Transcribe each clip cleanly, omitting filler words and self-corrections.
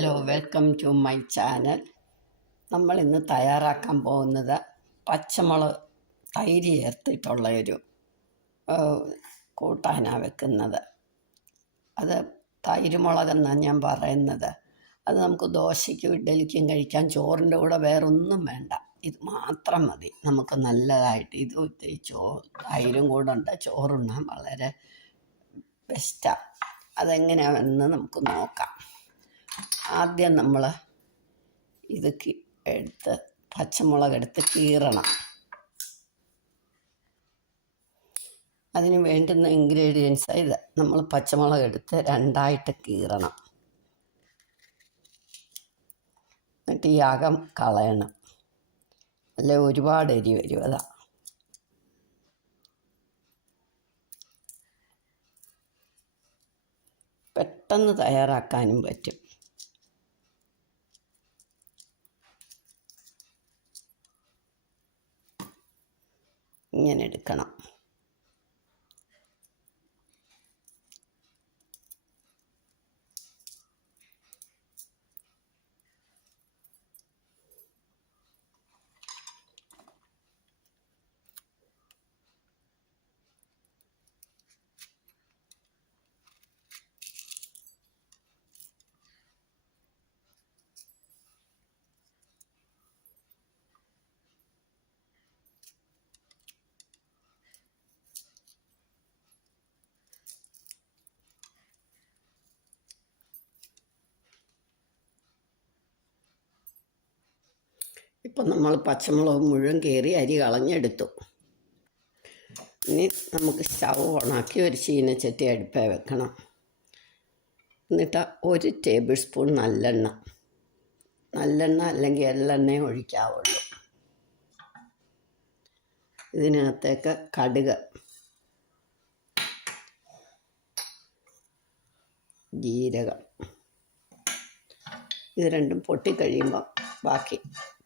Hello, welcome to my channel. നമ്മൾ ഇന്ന് തയ്യാറാക്കാൻ പോകുന്നത് പച്ചമുളക് തൈര് ചേർത്തിട്ടുള്ള ഒരു കൂട്ടാനാണ് വെക്കുന്നത്. അത് തൈര് മുളകെന്നാണ് ഞാൻ പറയുന്നത്. അത് നമുക്ക് ദോശയ്ക്കും ഇഡ്ഡലിക്കും കഴിക്കാൻ. ചോറിൻ്റെ കൂടെ വേറൊന്നും വേണ്ട, ഇത് മാത്രം മതി. നമുക്ക് നല്ലതായിട്ട് ഇത് ഒത്തിരി തൈരും കൂടെ ഉണ്ട്, ചോറുണ്ണാൻ വളരെ ബെസ്റ്റാണ്. അതെങ്ങനെയാണെന്ന് നമുക്ക് നോക്കാം. ആദ്യം നമ്മൾ ഇത് എടുത്ത് പച്ചമുളക് എടുത്ത് കീറണം. അതിന് വേണ്ടുന്ന ഇൻഗ്രീഡിയൻസ് ഇത്. നമ്മൾ പച്ചമുളക് എടുത്ത് രണ്ടായിട്ട് കീറണം. എന്നിട്ട് ഈ അകം കളയണം, അല്ലെ ഒരുപാട് എരി വരും. അതാ പെട്ടെന്ന് തയ്യാറാക്കാനും പറ്റും. ഇങ്ങനെ എടുക്കണം. ഇപ്പം നമ്മൾ പച്ചമുളക് മുഴുവൻ കീറി അരി കളഞ്ഞെടുത്തു. ഇനി നമുക്ക് സ്റ്റൗ ഓണാക്കി ഒരു ചീനച്ചട്ടി അടുപ്പേ വെക്കണം. എന്നിട്ട് 1 ടേബിൾ സ്പൂൺ നല്ലെണ്ണ അല്ലെങ്കിൽ എള്ളെണ്ണയും ഒഴിക്കാവുള്ളൂ. ഇതിനകത്തേക്ക് കടുക്, ജീരകം, ഇത് രണ്ടും പൊട്ടിക്കഴിയുമ്പോൾ ബാക്കി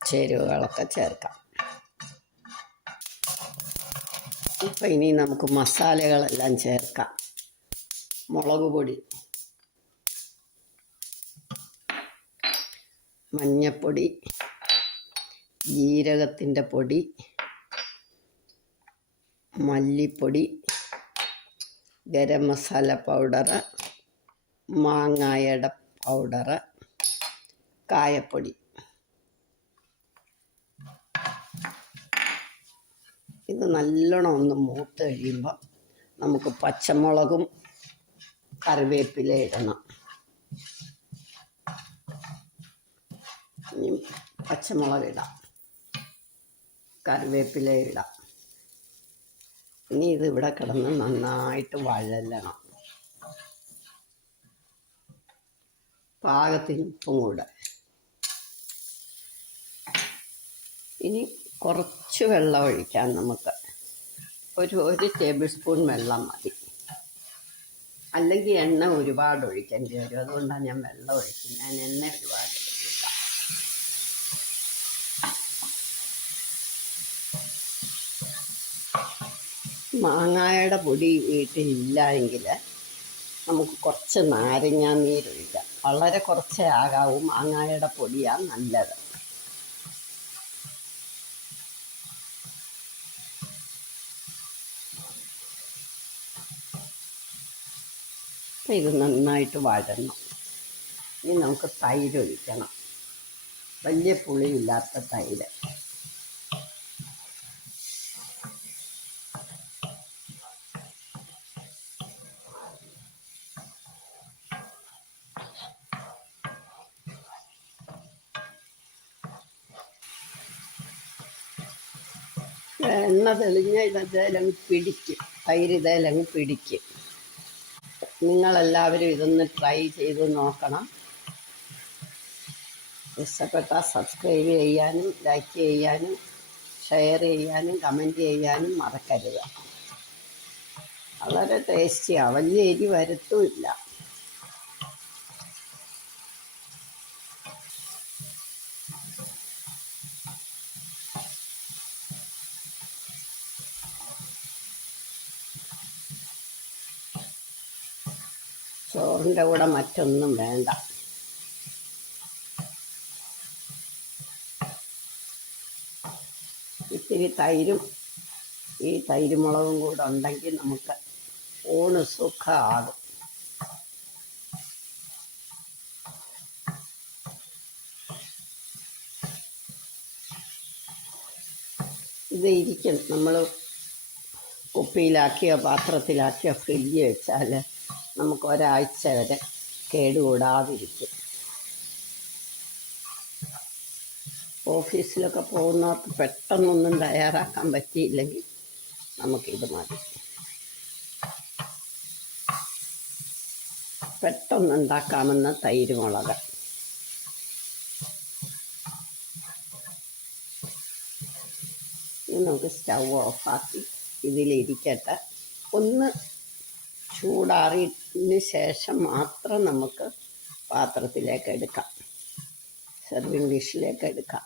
ചേരുവകളൊക്കെ ചേർക്കാം. ഇപ്പം ഇനി നമുക്ക് മസാലകളെല്ലാം ചേർക്കാം. മുളക് പൊടി, മഞ്ഞപ്പൊടി, ജീരകത്തിൻ്റെ പൊടി, മല്ലിപ്പൊടി, ഗരം മസാല പൗഡർ, മാങ്ങായുടെ പൗഡർ, കായപ്പൊടി. ഇത് നല്ലോണം ഒന്ന് മൂത്ത് കഴിയുമ്പോൾ നമുക്ക് പച്ചമുളകും കറിവേപ്പില ഇടണം. ഇനി പച്ചമുളക് ഇടാം, കറിവേപ്പില ഇടാം. ഇനി ഇത് ഇവിടെ കിടന്ന് നന്നായിട്ട് വഴലണം. പാകത്തിന് ഉപ്പും കൂടെ. ഇനി കുറച്ച് വെള്ളം ഒഴിക്കാം. നമുക്ക് ഒരു ടേബിൾ സ്പൂൺ വെള്ളം മതി, അല്ലെങ്കിൽ എണ്ണ ഒരുപാട് ഒഴിക്കേണ്ടി വരും. അതുകൊണ്ടാണ് ഞാൻ വെള്ളം ഒഴിക്കുന്നത്. ഞാൻ എണ്ണ ഒരുപാട് ഒഴിക്കാം. മാങ്ങായുടെ പൊടി വീട്ടിലില്ല എങ്കിൽ നമുക്ക് കുറച്ച് നാരങ്ങാ നീരൊഴിക്കാം. വളരെ കുറച്ചേ ആകാവൂ, മാങ്ങായുടെ പൊടിയാണ് നല്ലത്. അപ്പം ഇത് നന്നായിട്ട് വഴണം. ഇനി നമുക്ക് തൈര് ഒഴിക്കണം. വലിയ പുളിയില്ലാത്ത തൈര്. എണ്ണ തെളിഞ്ഞ ഇതേലങ്ങ് പിടിക്കും, തൈര് ഇതേലങ്ങ് പിടിക്കും. നിങ്ങളെല്ലാവരും ഇതൊന്ന് ട്രൈ ചെയ്ത് നോക്കണം. ഇഷ്ടപ്പെട്ടാൽ സബ്സ്ക്രൈബ് ചെയ്യാനും ലൈക്ക് ചെയ്യാനും ഷെയർ ചെയ്യാനും കമൻറ്റ് ചെയ്യാനും മറക്കരുത്. വളരെ ടേസ്റ്റിയാണ്, വലിയ എരി വരത്തുമില്ല. ചോറിൻ്റെ കൂടെ മറ്റൊന്നും വേണ്ട. ഇത്തിരി തൈരും ഈ തൈര് മുളകും കൂടെ ഉണ്ടെങ്കിൽ നമുക്ക് ഊണ് സുഖമാകും. ഇത് ഇരിക്കും, നമ്മൾ കുപ്പിയിലാക്കിയോ പാത്രത്തിലാക്കിയോ ഫ്രിഡ്ജ് വെച്ചാൽ നമുക്ക് ഒരാഴ്ച വരെ കേടുകൂടാതിരിക്കും. ഓഫീസിലൊക്കെ പോകുന്നവർക്ക് പെട്ടെന്നൊന്നും തയ്യാറാക്കാൻ പറ്റിയില്ലെങ്കിൽ നമുക്കിത് മതി. പെട്ടെന്നുണ്ടാക്കാമെന്ന തൈര് മുളക്. നമുക്ക് സ്റ്റൗ ഓഫാക്കി ഇതിലിരിക്കട്ടെ. ഒന്ന് ചൂടാറിയതിന് ശേഷം മാത്രം നമുക്ക് പാത്രത്തിലേക്ക് എടുക്കാം, സെർവിങ് ഡിഷിലേക്ക് എടുക്കാം.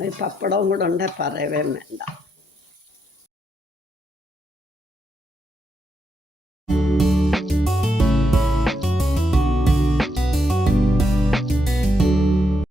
ഒരു പപ്പടവും കൂടെ ഉണ്ടെങ്കിൽ പറയവേ വേണ്ട.